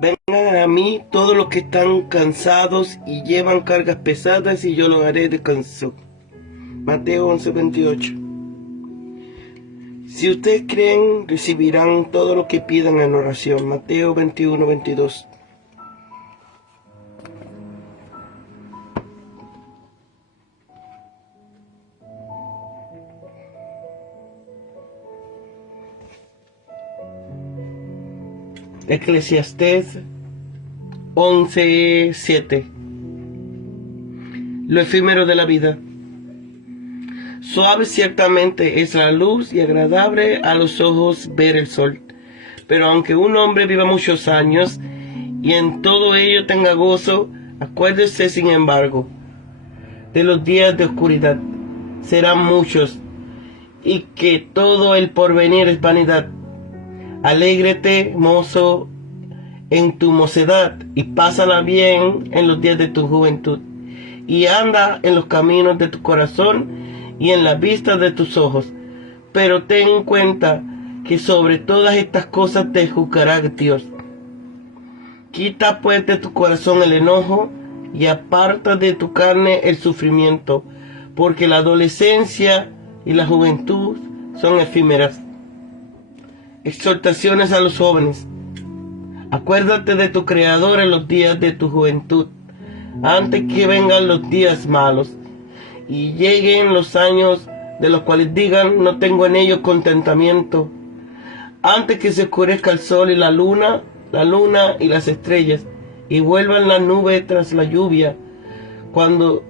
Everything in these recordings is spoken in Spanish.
Vengan a mí todos los que están cansados y llevan cargas pesadas y yo los haré descanso. Mateo 11:28. Si ustedes creen, recibirán todo lo que pidan en oración. Mateo 21:22. Eclesiastés 11:7. Lo efímero de la vida. Suave ciertamente es la luz y agradable a los ojos ver el sol. Pero aunque un hombre viva muchos años y en todo ello tenga gozo, acuérdese sin embargo de los días de oscuridad. Serán muchos y que todo el porvenir es vanidad. Alégrate, mozo, en tu mocedad y pásala bien en los días de tu juventud. Y anda en los caminos de tu corazón y en la vista de tus ojos. Pero ten en cuenta que sobre todas estas cosas te juzgará Dios. Quita pues de tu corazón el enojo y aparta de tu carne el sufrimiento, porque la adolescencia y la juventud son efímeras. Exhortaciones a los jóvenes. Acuérdate de tu Creador en los días de tu juventud, antes que vengan los días malos y lleguen los años de los cuales digan, no tengo en ellos contentamiento, antes que se oscurezca el sol y la luna y las estrellas, y vuelvan las nubes tras la lluvia, cuando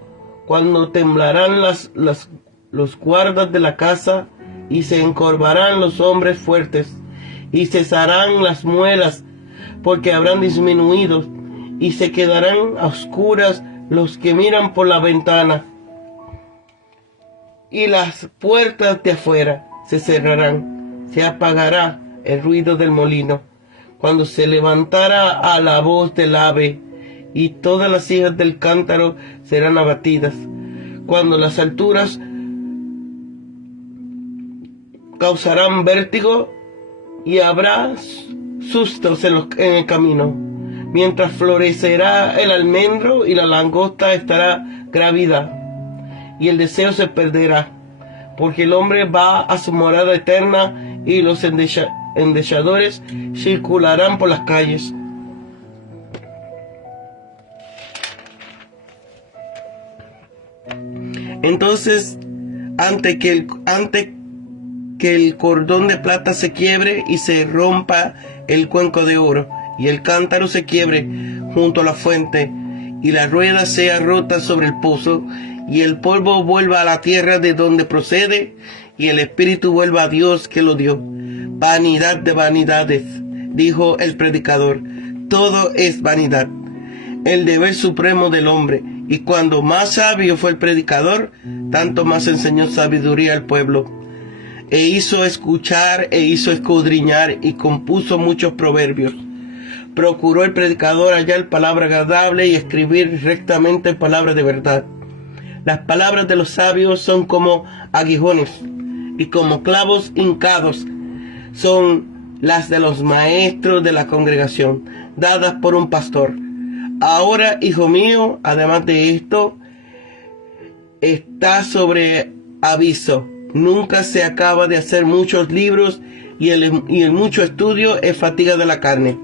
temblarán los guardas de la casa, y se encorvarán los hombres fuertes, y cesarán las muelas, porque habrán disminuido, y se quedarán a oscuras los que miran por la ventana, y las puertas de afuera se cerrarán, se apagará el ruido del molino, cuando se levantara a la voz del ave, y todas las hijas del cántaro serán abatidas, cuando las alturas causarán vértigo y habrá sustos en el camino, mientras florecerá el almendro y la langosta estará grávida, y el deseo se perderá, porque el hombre va a su morada eterna y los endechadores circularán por las calles. Entonces, antes que el cordón de plata se quiebre y se rompa el cuenco de oro, y el cántaro se quiebre junto a la fuente, y la rueda sea rota sobre el pozo, y el polvo vuelva a la tierra de donde procede, y el espíritu vuelva a Dios que lo dio. Vanidad de vanidades, dijo el predicador, todo es vanidad. El deber supremo del hombre, y cuando más sabio fue el predicador, tanto más enseñó sabiduría al pueblo. E hizo escuchar, e hizo escudriñar, y compuso muchos proverbios. Procuró el predicador hallar palabra agradable y escribir rectamente palabras de verdad. Las palabras de los sabios son como aguijones, y como clavos hincados son las de los maestros de la congregación, dadas por un pastor. Ahora, hijo mío, además de esto, está sobre aviso. Nunca se acaba de hacer muchos libros, y el mucho estudio es fatiga de la carne.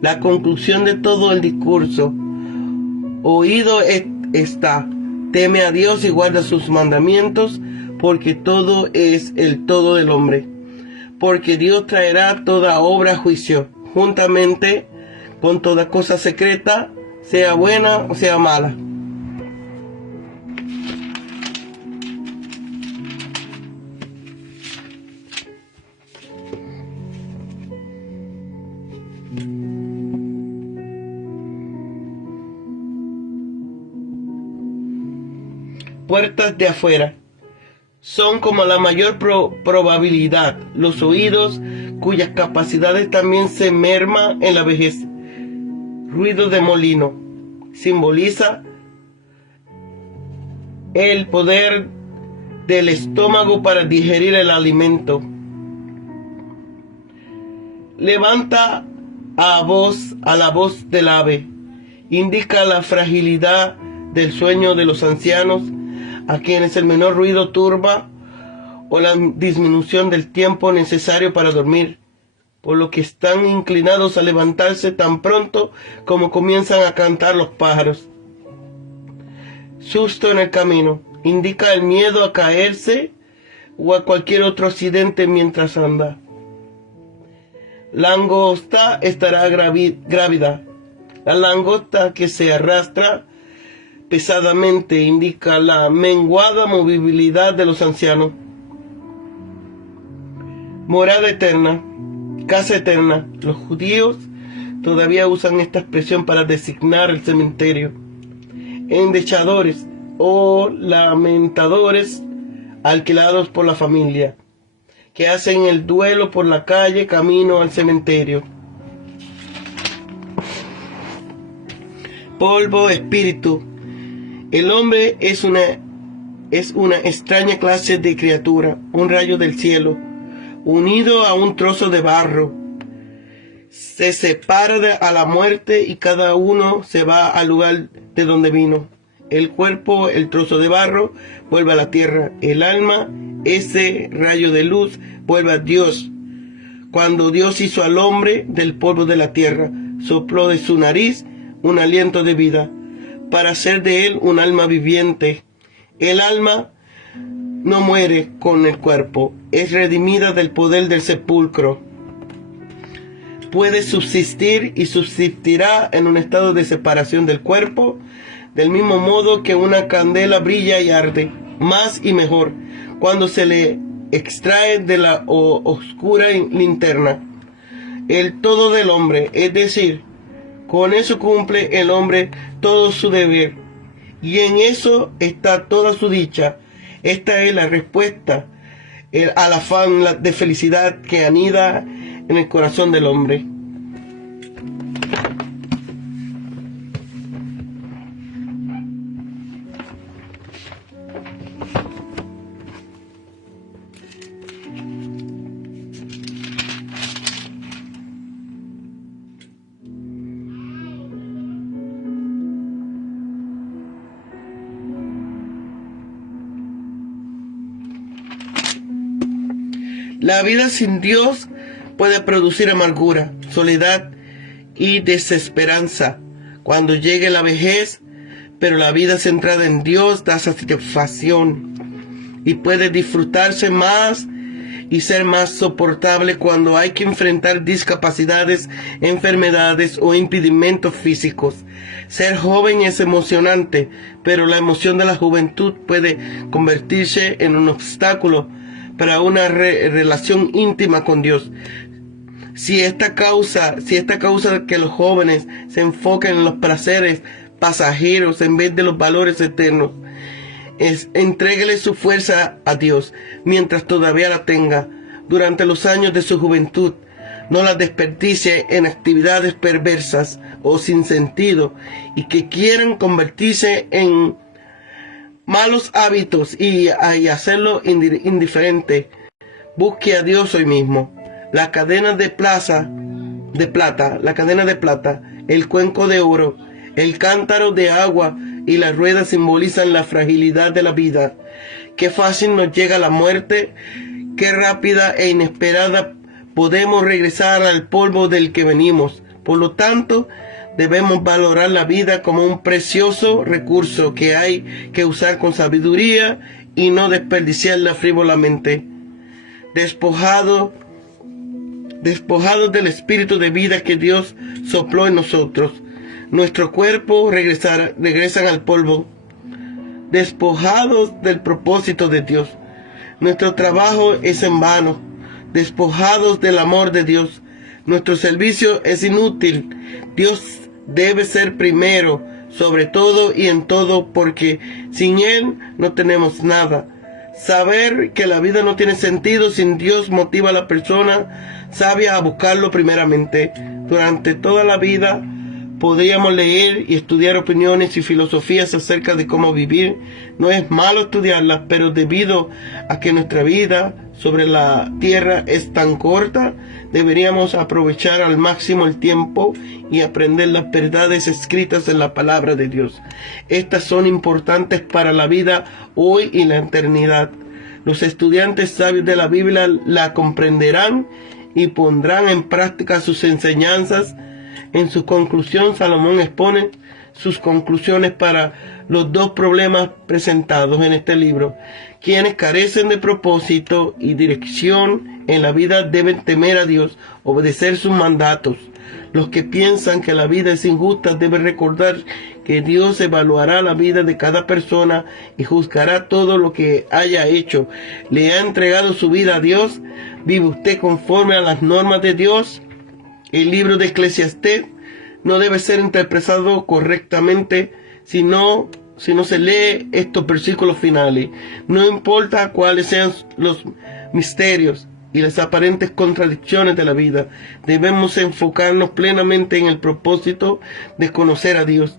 La conclusión de todo el discurso, oído está, teme a Dios y guarda sus mandamientos, porque todo es el todo del hombre. Porque Dios traerá toda obra a juicio, juntamente con toda cosa secreta, sea buena o sea mala. Puertas de afuera. Son como la mayor probabilidad los oídos, cuyas capacidades también se merman en la vejez. Ruido de molino simboliza el poder del estómago para digerir el alimento. Levanta a la voz del ave. Indica la fragilidad del sueño de los ancianos, a quienes el menor ruido turba, o la disminución del tiempo necesario para dormir, por lo que están inclinados a levantarse tan pronto como comienzan a cantar los pájaros. Susto en el camino. Indica el miedo a caerse o a cualquier otro accidente mientras anda. Langosta estará grávida. La langosta que se arrastra pesadamente indica la menguada movilidad de los ancianos. Morada eterna, casa eterna. Los judíos todavía usan esta expresión para designar el cementerio. Endechadores o lamentadores alquilados por la familia, que hacen el duelo por la calle camino al cementerio. Polvo, espíritu. El hombre es una extraña clase de criatura, un rayo del cielo, unido a un trozo de barro. Se separa a la muerte y cada uno se va al lugar de donde vino. El cuerpo, el trozo de barro, vuelve a la tierra. El alma, ese rayo de luz, vuelve a Dios. Cuando Dios hizo al hombre del polvo de la tierra, sopló de su nariz un aliento de vida, para hacer de él un alma viviente. El alma no muere con el cuerpo, es redimida del poder del sepulcro. Puede subsistir y subsistirá en un estado de separación del cuerpo, del mismo modo que una candela brilla y arde, más y mejor, cuando se le extrae de la oscura linterna. El todo del hombre, es decir, con eso cumple el hombre todo su deber, y en eso está toda su dicha. Esta es la respuesta al afán de felicidad que anida en el corazón del hombre. La vida sin Dios puede producir amargura, soledad y desesperanza cuando llegue la vejez, pero la vida centrada en Dios da satisfacción y puede disfrutarse más y ser más soportable cuando hay que enfrentar discapacidades, enfermedades o impedimentos físicos. Ser joven es emocionante, pero la emoción de la juventud puede convertirse en un obstáculo para una relación íntima con Dios. Si esta causa que los jóvenes se enfoquen en los placeres pasajeros en vez de los valores eternos, entréguele su fuerza a Dios mientras todavía la tenga. Durante los años de su juventud, no la desperdicie en actividades perversas o sin sentido y que quieran convertirse en malos hábitos y hacerlo indiferente. Busque a Dios hoy mismo. La cadena de plata, el cuenco de oro, el cántaro de agua y la rueda simbolizan la fragilidad de la vida. Qué fácil nos llega la muerte, qué rápida e inesperada podemos regresar al polvo del que venimos. Por lo tanto, debemos valorar la vida como un precioso recurso que hay que usar con sabiduría y no desperdiciarla frívolamente. Despojados del espíritu de vida que Dios sopló en nosotros, nuestro cuerpo regresan al polvo. Despojados del propósito de Dios, nuestro trabajo es en vano. Despojados del amor de Dios, nuestro servicio es inútil. Dios debe ser primero, sobre todo y en todo, porque sin Él no tenemos nada. Saber que la vida no tiene sentido sin Dios motiva a la persona sabia a buscarlo primeramente. Durante toda la vida podríamos leer y estudiar opiniones y filosofías acerca de cómo vivir. No es malo estudiarlas, pero debido a que nuestra vida sobre la tierra es tan corta, deberíamos aprovechar al máximo el tiempo y aprender las verdades escritas en la palabra de Dios. Estas son importantes para la vida hoy y la eternidad. Los estudiantes sabios de la Biblia la comprenderán y pondrán en práctica sus enseñanzas. En su conclusión, Salomón expone sus conclusiones para los dos problemas presentados en este libro. Quienes carecen de propósito y dirección en la vida deben temer a Dios, obedecer sus mandatos. Los que piensan que la vida es injusta deben recordar que Dios evaluará la vida de cada persona y juzgará todo lo que haya hecho. ¿Le ha entregado su vida a Dios? ¿Vive usted conforme a las normas de Dios? El libro de Eclesiastés no debe ser interpretado correctamente si no se lee estos versículos finales. No importa cuáles sean los misterios y las aparentes contradicciones de la vida, debemos enfocarnos plenamente en el propósito de conocer a Dios.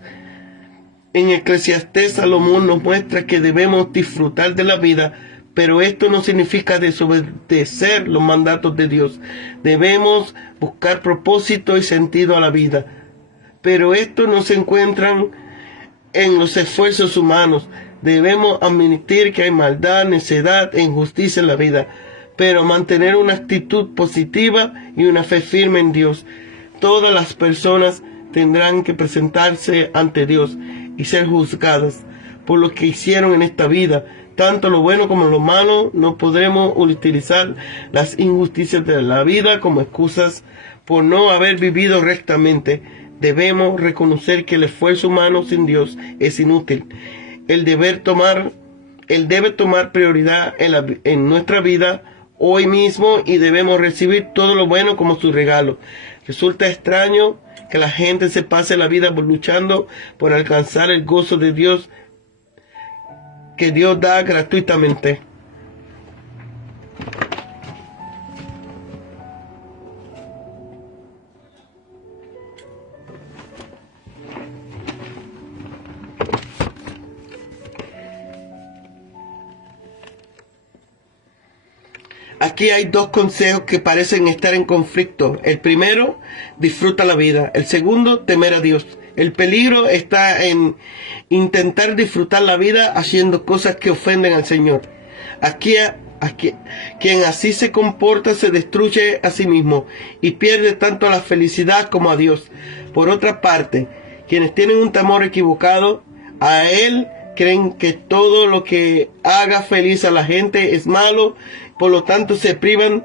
En Eclesiastés, Salomón nos muestra que debemos disfrutar de la vida, pero esto no significa desobedecer los mandatos de Dios. Debemos buscar propósito y sentido a la vida, pero esto no se encuentra en los esfuerzos humanos. Debemos admitir que hay maldad, necedad e injusticia en la vida, pero mantener una actitud positiva y una fe firme en Dios. Todas las personas tendrán que presentarse ante Dios y ser juzgadas por lo que hicieron en esta vida. Tanto lo bueno como lo malo. No podremos utilizar las injusticias de la vida como excusas por no haber vivido rectamente. Debemos reconocer que el esfuerzo humano sin Dios es inútil. Él debe tomar prioridad en nuestra vida hoy mismo y debemos recibir todo lo bueno como su regalo. Resulta extraño que la gente se pase la vida luchando por alcanzar el gozo de Dios que Dios da gratuitamente. Aquí hay dos consejos que parecen estar en conflicto. El primero, disfruta la vida. El segundo, temer a Dios. El peligro está en intentar disfrutar la vida haciendo cosas que ofenden al Señor. Quien así se comporta se destruye a sí mismo y pierde tanto la felicidad como a Dios. Por otra parte, quienes tienen un temor equivocado a Él creen que todo lo que haga feliz a la gente es malo, por lo tanto se privan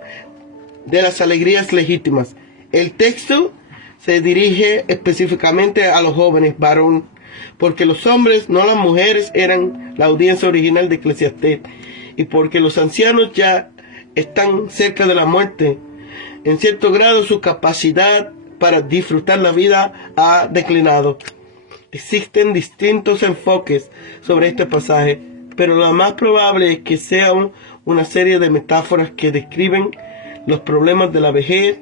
de las alegrías legítimas. El texto se dirige específicamente a los jóvenes varón, porque los hombres, no las mujeres, eran la audiencia original de Eclesiastés, y porque los ancianos ya están cerca de la muerte. En cierto grado su capacidad para disfrutar la vida ha declinado. Existen distintos enfoques sobre este pasaje, pero lo más probable es que sea una serie de metáforas que describen los problemas de la vejez,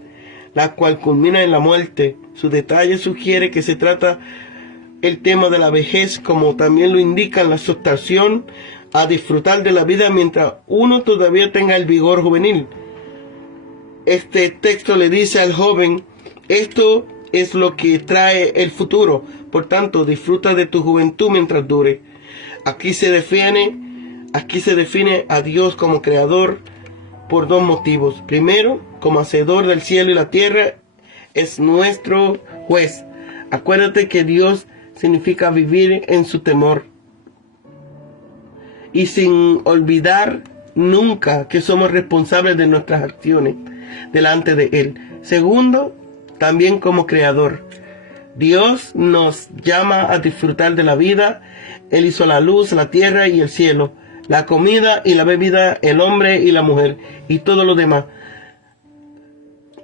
la cual culmina en la muerte. Su detalle sugiere que se trata el tema de la vejez, como también lo indica la exhortación a disfrutar de la vida mientras uno todavía tenga el vigor juvenil. Este texto le dice al joven: esto es lo que trae el futuro, por tanto disfruta de tu juventud mientras dure. Aquí se define a Dios como creador por dos motivos. Primero, como hacedor del cielo y la tierra, es nuestro juez. Acuérdate que Dios significa vivir en su temor, y sin olvidar nunca que somos responsables de nuestras acciones delante de Él. Segundo, también como creador. Dios nos llama a disfrutar de la vida. Él hizo la luz, la tierra y el cielo, la comida y la bebida, el hombre y la mujer, y todo lo demás.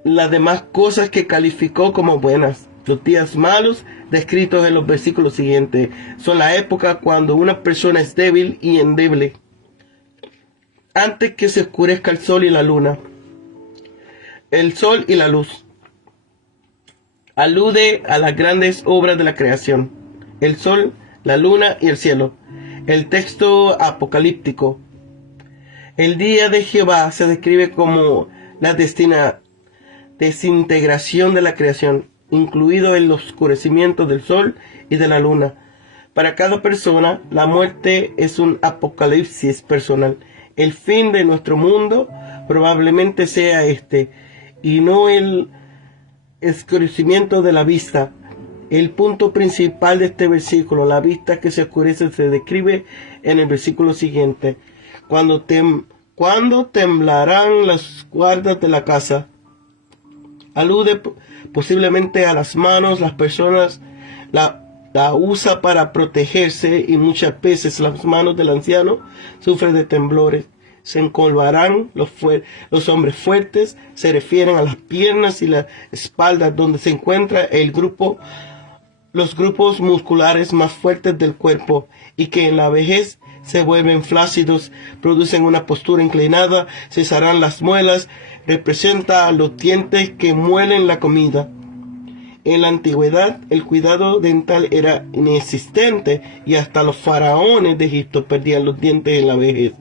Las demás cosas que calificó como buenas. Los días malos, descritos en los versículos siguientes, son la época cuando una persona es débil y endeble, antes que se oscurezca el sol y la luna. El sol y la luz alude a las grandes obras de la creación: el sol, la luna y el cielo. El texto apocalíptico El día de Jehová se describe como la desintegración de la creación, incluido el oscurecimiento del sol y de la luna. Para cada persona, la muerte es un apocalipsis personal. El fin de nuestro mundo probablemente sea este, y no el oscurecimiento de la vista. El punto principal de este versículo, la vista que se oscurece, se describe en el versículo siguiente. Cuando temblarán las guardas de la casa. Alude posiblemente a las manos. Las personas la usa para protegerse, y muchas veces las manos del anciano sufren de temblores. Se encorvarán los hombres fuertes. Se refieren a las piernas y las espaldas, donde se encuentra los grupos musculares más fuertes del cuerpo, y que en la vejez se vuelven flácidos, producen una postura inclinada, cesarán las muelas, representa a los dientes que muelen la comida. En la antigüedad, el cuidado dental era inexistente, y hasta los faraones de Egipto perdían los dientes en la vejez.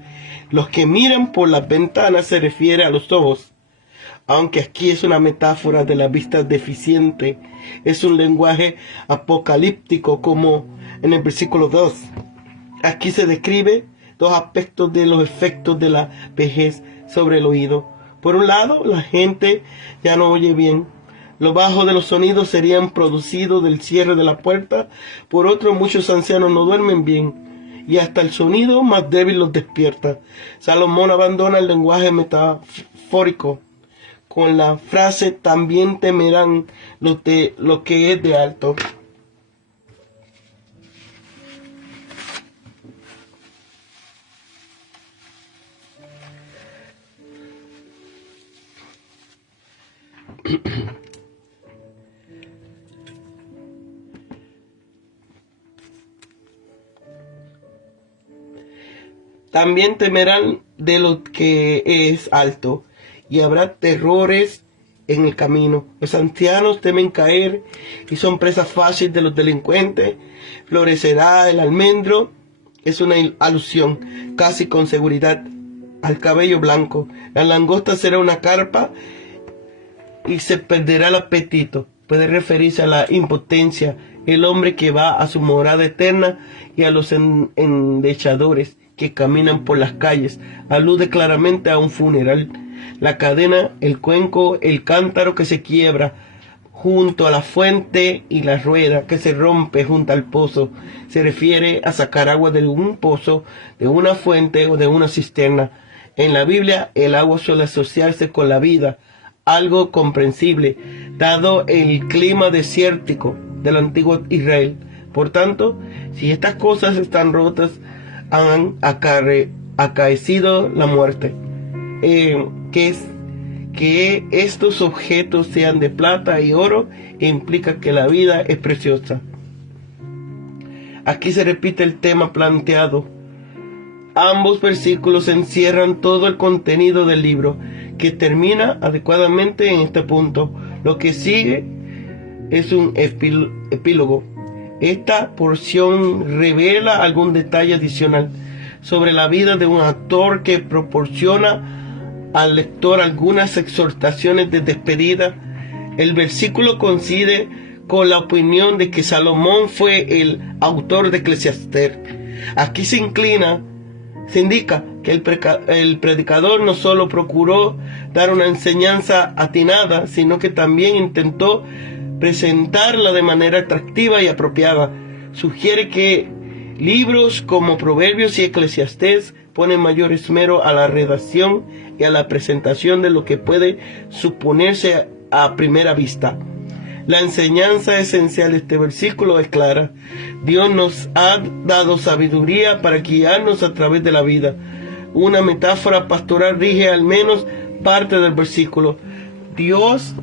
Los que miran por las ventanas se refiere a los ojos, aunque aquí es una metáfora de la vista deficiente. Es un lenguaje apocalíptico, como en el versículo 2. Aquí se describe dos aspectos de los efectos de la vejez sobre el oído. Por un lado, la gente ya no oye bien. Lo bajo de los sonidos serían producidos del cierre de la puerta. Por otro, muchos ancianos no duermen bien, y hasta el sonido más débil los despierta. Salomón abandona el lenguaje metafórico con la frase: también temerán lo que es de alto. También temerán de lo que es alto, y habrá terrores en el camino. Los ancianos temen caer y son presa fácil de los delincuentes. Florecerá el almendro, es una alusión casi con seguridad al cabello blanco. La langosta será una carpa y se perderá el apetito. Puede referirse a la impotencia, el hombre que va a su morada eterna, y a los endechadores que caminan por las calles. Alude claramente a un funeral. La cadena, el cuenco, el cántaro que se quiebra junto a la fuente, y la rueda que se rompe junto al pozo, se refiere a sacar agua de un pozo, de una fuente o de una cisterna. En la Biblia, el agua suele asociarse con la vida, algo comprensible, dado el clima desértico del antiguo Israel. Por tanto, si estas cosas están rotas, han acaecido la muerte. Que estos objetos sean de plata y oro implica que la vida es preciosa. Aquí se repite el tema planteado. Ambos versículos encierran todo el contenido del libro, que termina adecuadamente en este punto. Lo que sigue es un epílogo. Esta porción revela algún detalle adicional sobre la vida de un autor, que proporciona al lector algunas exhortaciones de despedida. El versículo coincide con la opinión de que Salomón fue el autor de Eclesiastés. Aquí se indica que el predicador no solo procuró dar una enseñanza atinada, sino que también intentó presentarla de manera atractiva y apropiada. Sugiere que libros como Proverbios y Eclesiastés ponen mayor esmero a la redacción y a la presentación de lo que puede suponerse a primera vista. La enseñanza esencial de este versículo es clara. Dios nos ha dado sabiduría para guiarnos a través de la vida. Una metáfora pastoral rige al menos parte del versículo. Dios,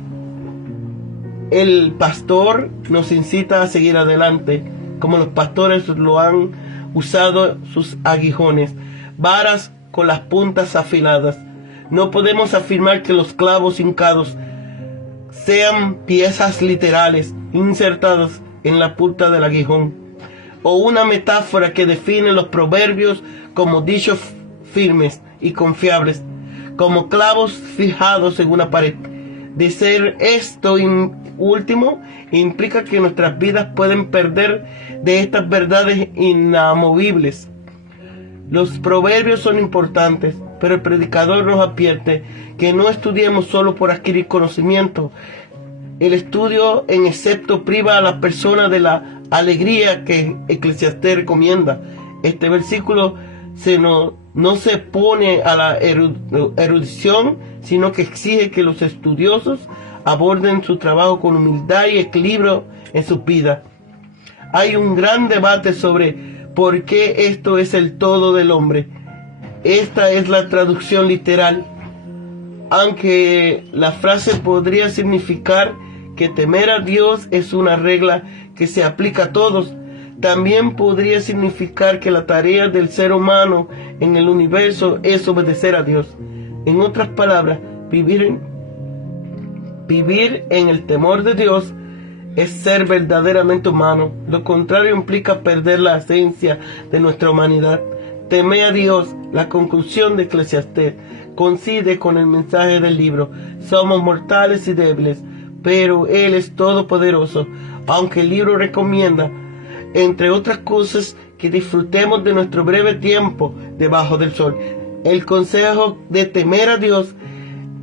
el pastor, nos incita a seguir adelante, como los pastores lo han usado sus aguijones, varas con las puntas afiladas. No podemos afirmar que los clavos hincados sean piezas literales insertadas en la punta del aguijón, o una metáfora que define los proverbios como dichos firmes y confiables, como clavos fijados en una pared. De ser esto último, implica que nuestras vidas pueden perder de estas verdades inamovibles. Los proverbios son importantes, pero el predicador nos advierte que no estudiemos solo por adquirir conocimiento. El estudio en excepto priva a las personas de la alegría que Eclesiastés recomienda. Este versículo no se pone a la erudición, sino que exige que los estudiosos aborden su trabajo con humildad y equilibrio en sus vidas. Hay un gran debate sobre por qué esto es el todo del hombre. Esta es la traducción literal, aunque la frase podría significar que temer a Dios es una regla que se aplica a todos. También podría significar que la tarea del ser humano en el universo es obedecer a Dios. En otras palabras, vivir en el temor de Dios es ser verdaderamente humano. Lo contrario implica perder la esencia de nuestra humanidad. Teme a Dios. La conclusión de Eclesiastés coincide con el mensaje del libro. Somos mortales y débiles, pero Él es todopoderoso. Aunque el libro recomienda, entre otras cosas, que disfrutemos de nuestro breve tiempo debajo del sol, el consejo de temer a Dios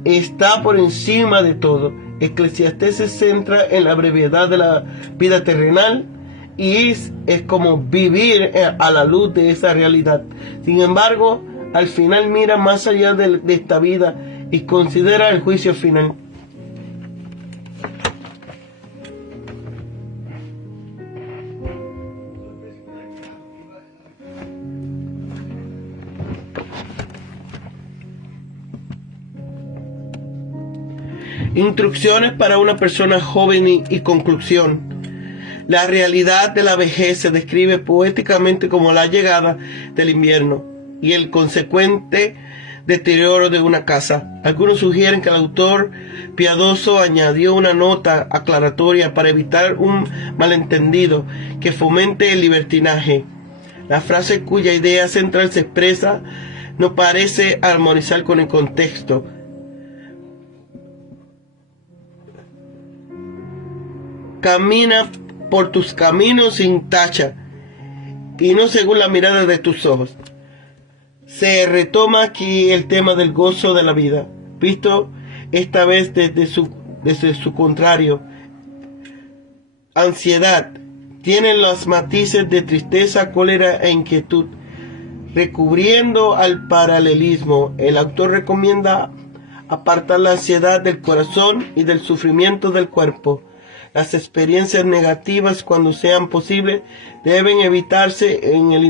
está por encima de todo. Eclesiastés se centra en la brevedad de la vida terrenal y es como vivir a la luz de esa realidad. Sin embargo, al final mira más allá de esta vida y considera el juicio final. Instrucciones para una persona joven y conclusión. La realidad de la vejez se describe poéticamente como la llegada del invierno y el consecuente deterioro de una casa. Algunos sugieren que el autor piadoso añadió una nota aclaratoria para evitar un malentendido que fomente el libertinaje. La frase cuya idea central se expresa no parece armonizar con el contexto. Camina por tus caminos sin tacha, y no según la mirada de tus ojos. Se retoma aquí el tema del gozo de la vida, visto esta vez desde su contrario. Ansiedad tiene los matices de tristeza, cólera e inquietud. Recubriendo al paralelismo, el autor recomienda apartar la ansiedad del corazón y del sufrimiento del cuerpo. Las experiencias negativas, cuando sean posibles, deben evitarse en el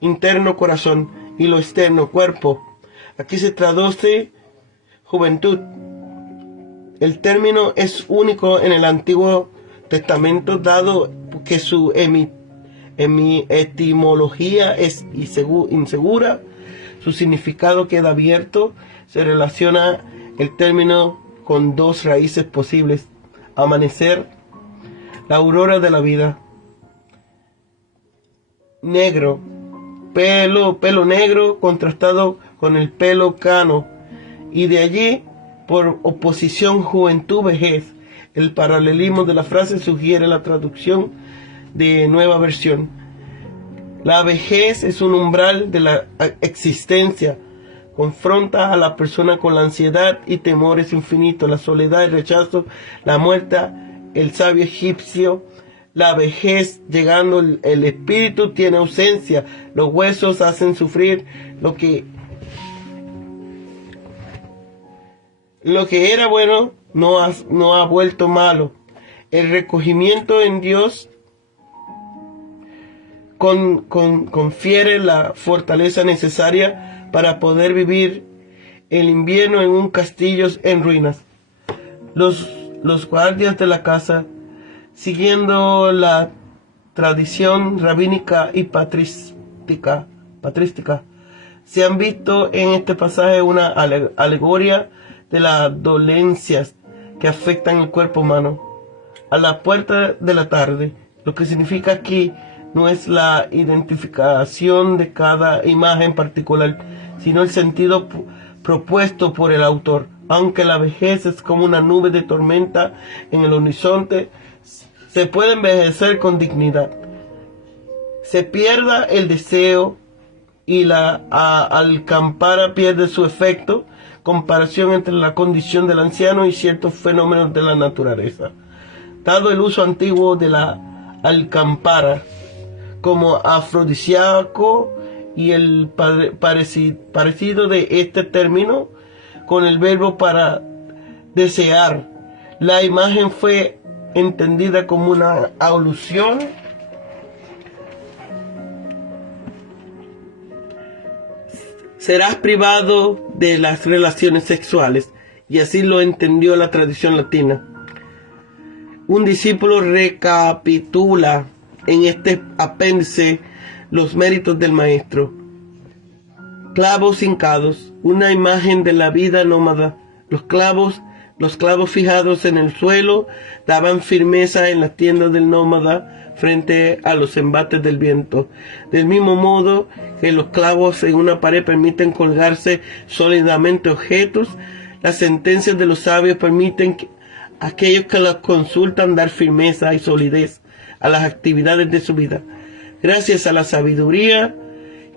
interno corazón y lo externo cuerpo. Aquí se traduce juventud. El término es único en el Antiguo Testamento, dado que su etimología es insegura. Su significado queda abierto. Se relaciona el término con dos raíces posibles: amanecer, la aurora de la vida. Negro, pelo negro contrastado con el pelo cano, y de allí, por oposición, juventud, vejez. El paralelismo de la frase sugiere la traducción de Nueva Versión. La vejez es un umbral de la existencia. Confronta a la persona con la ansiedad y temores infinitos, la soledad, el rechazo, la muerte. El sabio egipcio: la vejez, llegando el espíritu, tiene ausencia, los huesos hacen sufrir, lo que era bueno no ha vuelto malo. El recogimiento en Dios confiere la fortaleza necesaria para poder vivir el invierno en un castillo en ruinas. Los guardias de la casa, siguiendo la tradición rabínica y patrística, se han visto en este pasaje una alegoría de las dolencias que afectan el cuerpo humano. A la puerta de la tarde, lo que significa aquí no es la identificación de cada imagen particular, sino el sentido propuesto por el autor. Aunque la vejez es como una nube de tormenta en el horizonte, se puede envejecer con dignidad. Se pierda el deseo y la alcampara pierde su efecto, comparación entre la condición del anciano y ciertos fenómenos de la naturaleza. Dado el uso antiguo de la alcampara como afrodisíaco y el parecido de este término con el verbo para desear, la imagen fue entendida como una alusión serás privado de las relaciones sexuales, y así lo entendió la tradición latina. Un discípulo recapitula en este apéndice los méritos del maestro. Clavos hincados, una imagen de la vida nómada. Los clavos fijados en el suelo daban firmeza en las tiendas del nómada frente a los embates del viento. Del mismo modo que los clavos en una pared permiten colgarse sólidamente objetos, las sentencias de los sabios permiten a aquellos que las consultan dar firmeza y solidez a las actividades de su vida, gracias a la sabiduría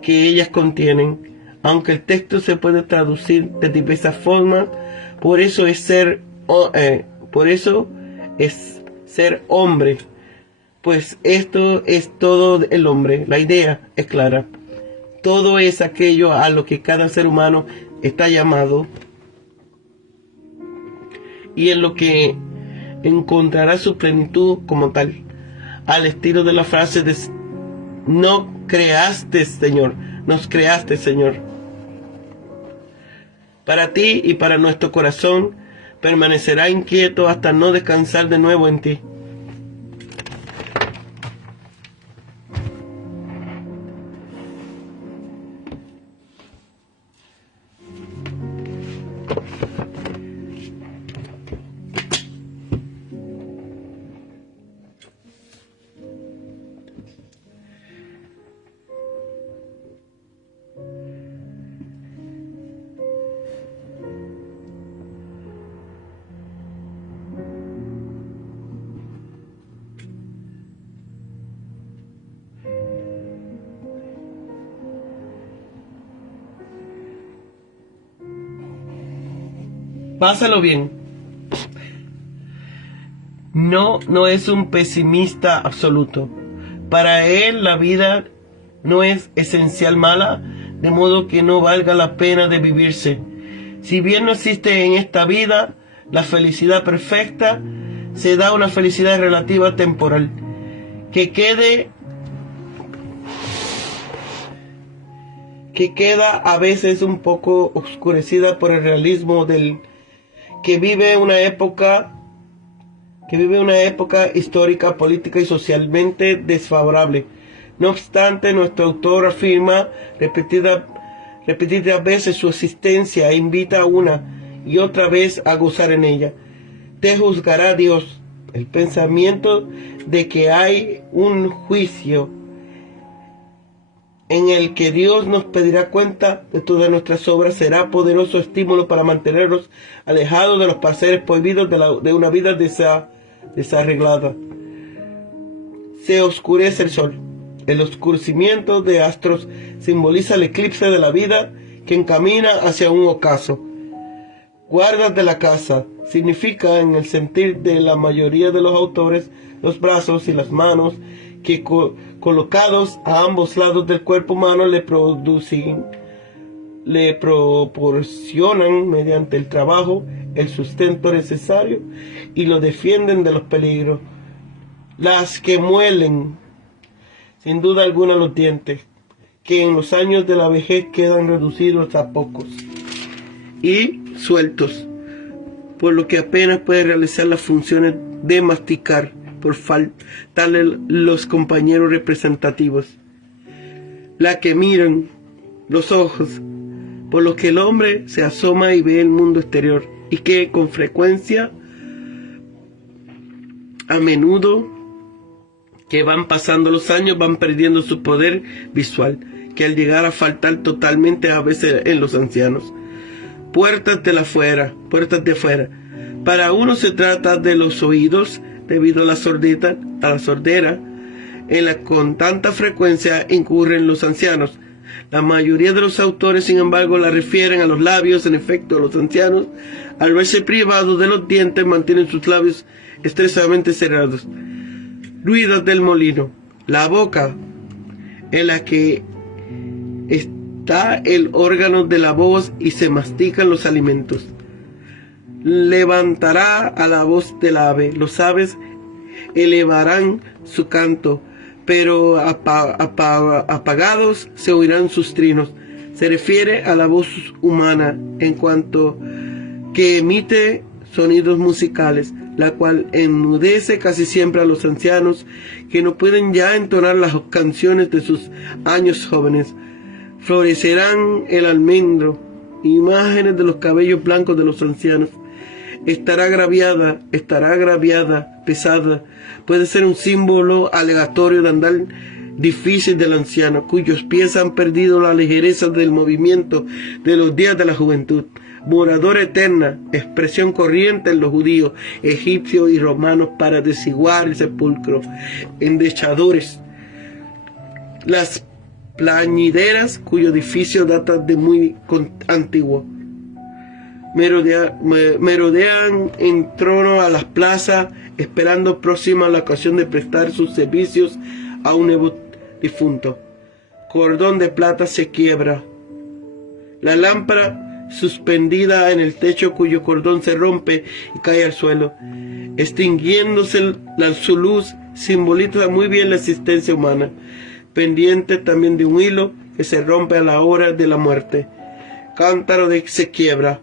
que ellas contienen. Aunque el texto se puede traducir de diversas formas, por eso es ser hombre, pues esto es todo el hombre. La idea es clara. Todo es aquello a lo que cada ser humano está llamado y en lo que encontrará su plenitud como tal, al estilo de la frase de nos creaste, Señor. Para ti y para nuestro corazón permanecerá inquieto hasta no descansar de nuevo en ti. Pásalo bien. No es un pesimista absoluto. Para él la vida no es esencial mala, de modo que no valga la pena de vivirse. Si bien no existe en esta vida la felicidad perfecta, se da una felicidad relativa temporal, que queda a veces un poco oscurecida por el realismo que vive una época histórica, política y socialmente desfavorable. No obstante, nuestro autor afirma repetidas veces su existencia e invita una y otra vez a gozar en ella. Te juzgará Dios. El pensamiento de que hay un juicio en el que Dios nos pedirá cuenta de todas nuestras obras será poderoso estímulo para mantenernos alejados de los placeres prohibidos de una vida desarreglada. Se oscurece el sol. El oscurecimiento de astros simboliza el eclipse de la vida que encamina hacia un ocaso. Guardas de la casa significa, en el sentir de la mayoría de los autores, los brazos y las manos que colocados a ambos lados del cuerpo humano le proporcionan mediante el trabajo el sustento necesario y lo defienden de los peligros. Las que muelen, sin duda alguna, los dientes, que en los años de la vejez quedan reducidos a pocos y sueltos, por lo que apenas puede realizar las funciones de masticar, por faltarle los compañeros representativos. La que miran los ojos, por los que el hombre se asoma y ve el mundo exterior, y que con frecuencia, a menudo, que van pasando los años van perdiendo su poder visual, que al llegar a faltar totalmente a veces en los ancianos. Puertas de afuera. Para uno se trata de los oídos, debido a la sordera en la con tanta frecuencia incurren los ancianos. La mayoría de los autores, sin embargo, la refieren a los labios. En efecto, los ancianos, al verse privados de los dientes, mantienen sus labios estrechamente cerrados. Ruidos del molino. La boca, en la que está el órgano de la voz y se mastican los alimentos. Levantará a la voz del ave. Los aves elevarán su canto, pero apagados se oirán sus trinos. Se refiere a la voz humana en cuanto que emite sonidos musicales, la cual enmudece casi siempre a los ancianos que no pueden ya entonar las canciones de sus años jóvenes. Florecerán el almendro, imágenes de los cabellos blancos de los ancianos. Estará agraviada, pesada. Puede ser un símbolo aleatorio de andar difícil del anciano, cuyos pies han perdido la ligereza del movimiento de los días de la juventud. Moradora eterna, expresión corriente en los judíos, egipcios y romanos para desiguar el sepulcro. Endechadores. Las plañideras, cuyo edificio data de muy antiguo. Merodean en torno a las plazas, esperando próxima la ocasión de prestar sus servicios a un nuevo difunto. Cordón de plata se quiebra. La lámpara suspendida en el techo, cuyo cordón se rompe y cae al suelo, extinguiéndose su luz, simboliza muy bien la existencia humana, pendiente también de un hilo que se rompe a la hora de la muerte. Cántaro se quiebra.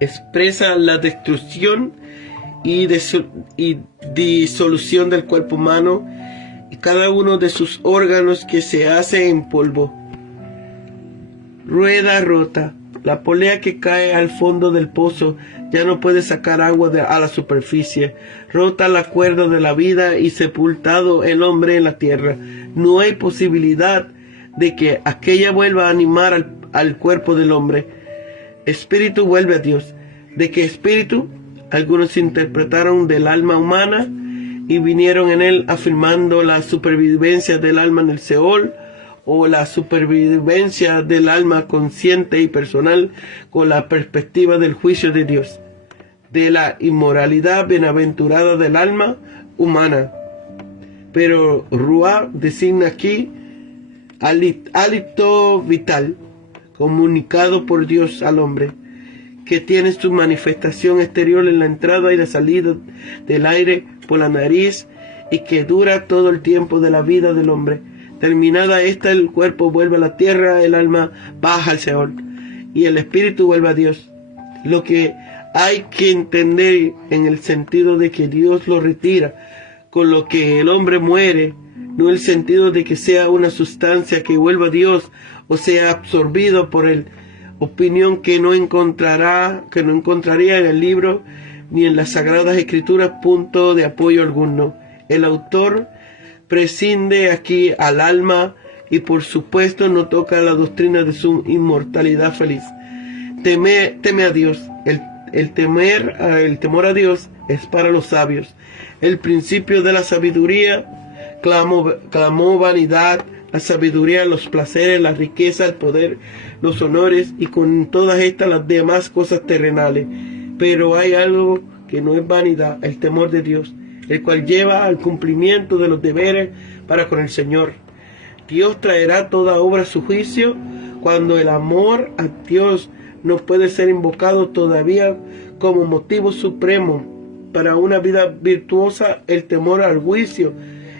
Expresa la destrucción y disolución del cuerpo humano y cada uno de sus órganos, que se hace en polvo. Rueda rota. La polea que cae al fondo del pozo ya no puede sacar agua a la superficie. Rota la cuerda de la vida y sepultado el hombre en la tierra. No hay posibilidad de que aquella vuelva a animar al cuerpo del hombre. Espíritu vuelve a Dios. ¿De qué espíritu? Algunos interpretaron del alma humana y vinieron en él afirmando la supervivencia del alma en el Seol, o la supervivencia del alma consciente y personal con la perspectiva del juicio de Dios, de la inmoralidad bienaventurada del alma humana. Pero Ruá designa aquí hálito vital, comunicado por Dios al hombre, que tiene su manifestación exterior en la entrada y la salida del aire por la nariz y que dura todo el tiempo de la vida del hombre. Terminada esta, el cuerpo vuelve a la tierra, el alma baja al Seol y el espíritu vuelve a Dios. Lo que hay que entender en el sentido de que Dios lo retira con lo que el hombre muere, no el sentido de que sea una sustancia que vuelva a Dios o sea absorbido por él, opinión que no encontraría en el libro ni en las Sagradas Escrituras punto de apoyo alguno. El autor prescinde aquí al alma y por supuesto no toca la doctrina de su inmortalidad feliz. Teme a Dios. El temor a Dios es para los sabios. El principio de la sabiduría clamó vanidad, la sabiduría, los placeres, la riqueza, el poder, los honores y con todas estas las demás cosas terrenales. Pero hay algo que no es vanidad, el temor de Dios, el cual lleva al cumplimiento de los deberes para con el Señor. Dios traerá toda obra a su juicio cuando el amor a Dios no puede ser invocado todavía como motivo supremo para una vida virtuosa. El temor al juicio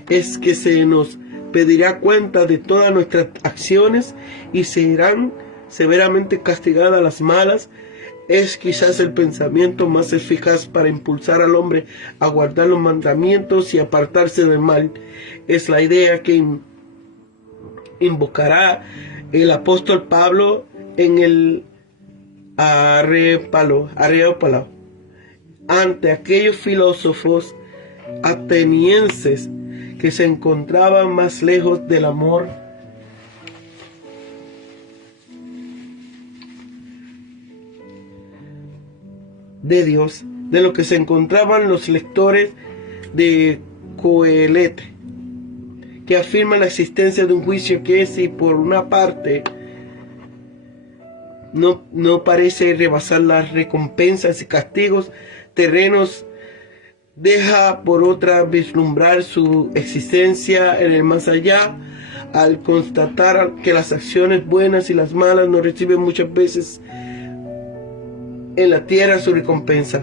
es que se nos pedirá cuenta de todas nuestras acciones y serán severamente castigadas las malas. Es quizás el pensamiento más eficaz para impulsar al hombre a guardar los mandamientos y apartarse del mal. Es la idea que invocará el apóstol Pablo en el Areópago ante aquellos filósofos atenienses que se encontraban más lejos del amor de Dios de lo que se encontraban los lectores de Coelete, que afirman la existencia de un juicio que, si por una parte no parece rebasar las recompensas y castigos terrenos, deja por otra vislumbrar su existencia en el más allá, al constatar que las acciones buenas y las malas no reciben muchas veces en la tierra su recompensa.